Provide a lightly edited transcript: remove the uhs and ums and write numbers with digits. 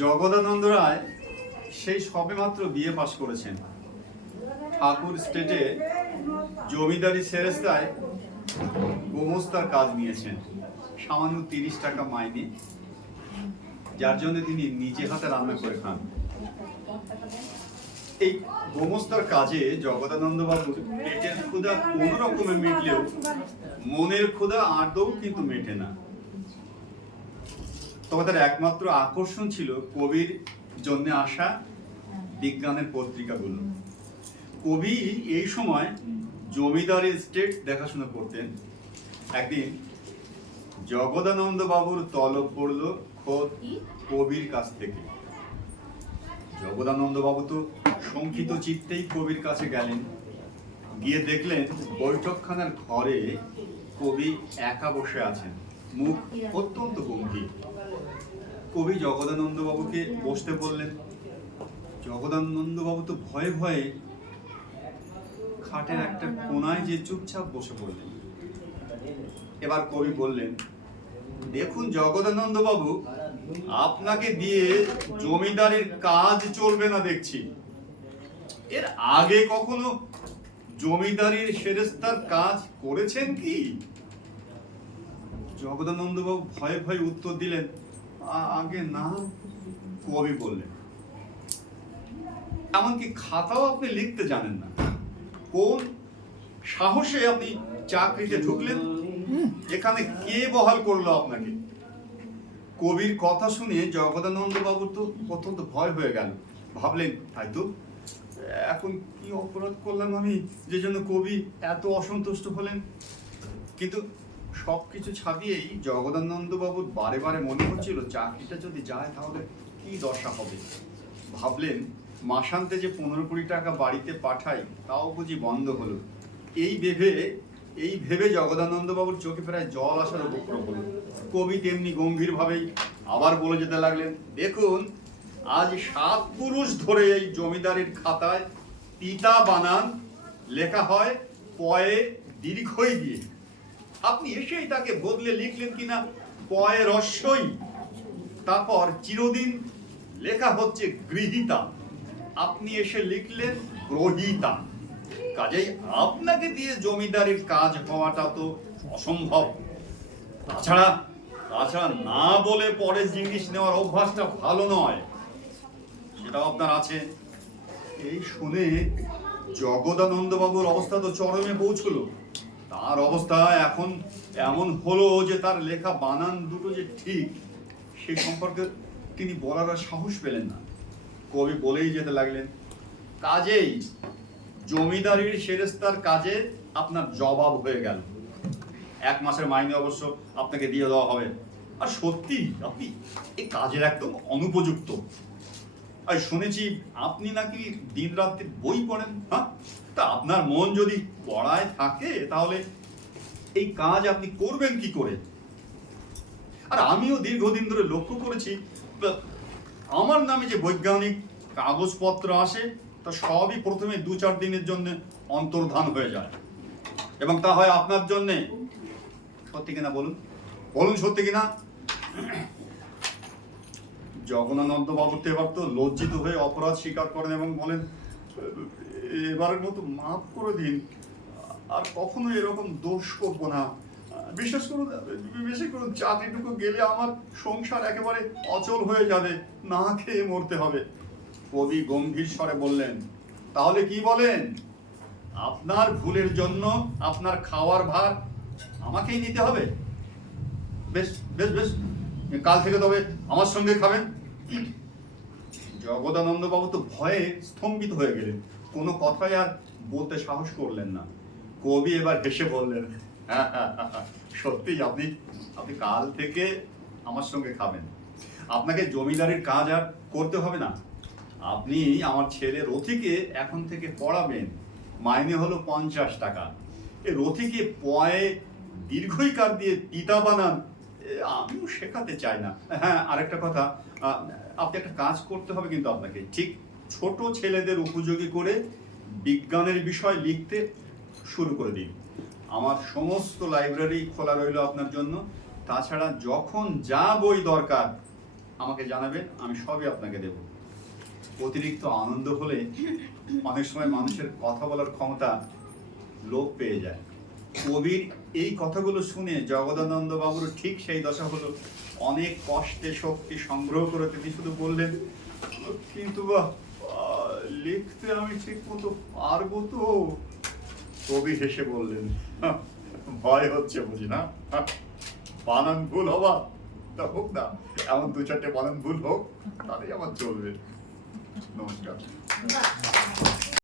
জগদানন্দ রায় সেই সবেমাত্র বিএ পাশ করেছেন। ঠাকুর স্টেটে জমিদারি সেরেস্তায় গোমস্তার কাজ নিয়েছেন, সামান্য 30 টাকা মাইনে, যার জন্য তিনি নিজে হাতে রান্না করে খান। এই গোমস্তার কাজে জগদানন্দ বাবুর পেটের ক্ষুধা কোন রকমে মিটলেও মনের ক্ষুধা আদৌ কিন্তু মেটে না। তবে তার একমাত্র আকর্ষণ ছিল কবির জন্য আসা বিজ্ঞানের পত্রিকাগুলো। কবি এই সময় জমিদারি স্টেট দেখাশোনা করতেন। একদিন জগদানন্দ বাবুর তলব পড়ল খোদ কবির কাছ থেকে। জগদানন্দ বাবু তো শঙ্কিত চিত্তেই কবির কাছে গেলেন। গিয়ে দেখলেন বৈঠকখানার ঘরে কবি একা বসে আছেন, মুখ অত্যন্ত গম্ভীর। কবি জগদানন্দ বাবুকে বসতে বললেন। জগদানন্দ বাবু তো ভয়ে ভয়ে খাটের একটা কোনায় যে চুপচাপ বসে পড়লেন। এবার কবি বললেন, দেখুন জগদানন্দ বাবু, আপনাকে দিয়ে জমিদারির কাজ চলবে না দেখছি। এর আগে কখনো জমিদারির সেরেস্তার কাজ করেছেন কি? জগদানন্দ বাবু ভয়ে ভয়ে উত্তর দিলেন, আগে না। কবি বললেন, এমনকি খাতাও আপনি লিখতে জানেন না? কোন সাহসে আপনি চাকরিতে ঢুকলেন? এখানে কে বহাল করলো আপনাকে? কবির কথা শুনে জগদানন্দ বাবুর তো অত্যন্ত ভয় হয়ে গেল। ভাবলেন, তাই তো, এখন কি অপরাধ করলাম আমি যে জন্য কবি এত অসন্তুষ্ট হলেন? কিন্তু সবকিছু ছাপিয়েই জগদানন্দ বাবুর বারে বারে মনে হচ্ছিল চাকরিটা যদি যায় তাহলে কি দশা হবে। ভাবলেন, মাসান্তে যে 15-20 টাকা বাড়িতে পাঠাই তাও বুঝি বন্ধ হলো। এই ভেবে জগদানন্দ বাবুর চোখে প্রায় জল আসার উপক্রম হলো। কবি তেমনি গম্ভীর ভাবেই আবার বলে যেতে লাগলেন, দেখুন, আজ 7 পুরুষ ধরে এই জমিদারির খাতায় পিতা বানান লেখা হয় পয়ে দীর্ঘই দিয়ে। আপনি এসেই তাকে বদলে লিখলেন কিনা পয়ে রস্যই, তারপর চিরদিন লেখা হচ্ছে গৃহীতা, আপনি এসে লিখলেন গ্রহীতা। কাজেই আপনাকে দিয়ে জমিদারির কাজ হওয়াটা তো অসম্ভব। তাছাড়া না বলে পরে জিনিস নেওয়ার অভ্যাসটা ভালো নয়, সেটাও আপনার আছে। এই শুনে জগদানন্দ বাবুর অবস্থা তো চরমে পৌঁছলো। তার অবস্থা এখন এমন হলো যে তার লেখা বানান দুটো যে ঠিক সে সম্পর্কে তিনি বলার আর সাহস পেলেন না। কবি বলেই যেতে লাগলেন, কাজেই জমিদারির সেরেস্তার কাজে আপনার জবাব হয়ে গেল। 1 মাসের মাইনে অবশ্য আপনাকে দিয়ে দেওয়া হবে। আর সত্যি আপনি এই কাজের একদম অনুপযুক্ত। আর শুনেছি আপনি নাকি দিন রাত্রি বই পড়েন। হ্যাঁ, তা আপনার মন যদি পড়ায় থাকে তাহলে এই কাজ আপনি করবেন কি করে? আর আমিও দীর্ঘদিন ধরে লক্ষ্য করেছি, আমার নামে যে বৈজ্ঞানিক কাগজপত্র আসে তা সবই প্রথমে 2-4 দিনের জন্য অন্তর্ধান হয়ে যায়, এবং তা হয় আপনার জন্যে। সত্যি কিনা বলুন, সত্যি কিনা? জগদানন্দ বাবু তো এবার তো লজ্জিত হয়ে অপরাধ স্বীকার করেন এবং বলেন, এবারের মতো মাফ করে দিন, আর কখনো এরকম দোষ করবো না। বিশেষ করুন চাকরিটুকু গেলে আমার সংসার একেবারে অচল হয়ে যাবে, না খেয়ে মরতে হবে। কবি গম্ভীর স্বরে বললেন, তাহলে কি বলেন? আপনার ভুলের জন্য আপনার খাওয়ার ভার আমাকেই নিতে হবে? বেশ বেশ বেশ, কাল থেকে তবে আমার সঙ্গে খাবেন। জগদানন্দ বাবু তো ভয়ে স্তম্ভিত হয়ে গেলেন, কোনো কথাই আর বলতে সাহস করলেন না। কবি এবার হেসে বললেন, সত্যি আপনি কাল থেকে আমার সঙ্গে খাবেন। আপনাকে জমিদারির কাজ আর করতে হবে না। আপনি আমার ছেলে রথিকে এখন থেকে পড়াবেন। মাইনে হলো 50 টাকা। এই রথিকে পয়ে দীর্ঘইকার দিয়ে পিতা বানান আমিও শেখাতে চাই না। হ্যাঁ, আরেকটা কথা, আপনি একটা কাজ করতে হবে কিন্তু আপনাকে, ঠিক ছোট ছেলেদের উপযোগী করে বিজ্ঞানের বিষয় লিখতে শুরু করে দিন। আমার সমস্ত লাইব্রেরি খোলা রইল আপনার জন্য। তাছাড়া যখন যা বই দরকার আমাকে জানাবেন, আমি সবই আপনাকে দেব। অতিরিক্ত আনন্দ হলে অনেক সময় মানুষের কথা বলার ক্ষমতা লোপ পেয়ে যায়। কবির এই কথাগুলো শুনে জগদানন্দ বাবুর ঠিক সেই দশা হলো। অনেক কষ্টে শক্তি সংগ্রহ করে তিনি শুধু বললেন, কিন্তু লিখতে আমি ঠিক মতো পারবো তো? কবি হেসে বললেন, ভয় হচ্ছে বুঝি না? বানান ভুল হবা তা হোক না, এমন 2-4টে বানান ভুল হোক, তাহলেই আমার চলবে। নমস্কার।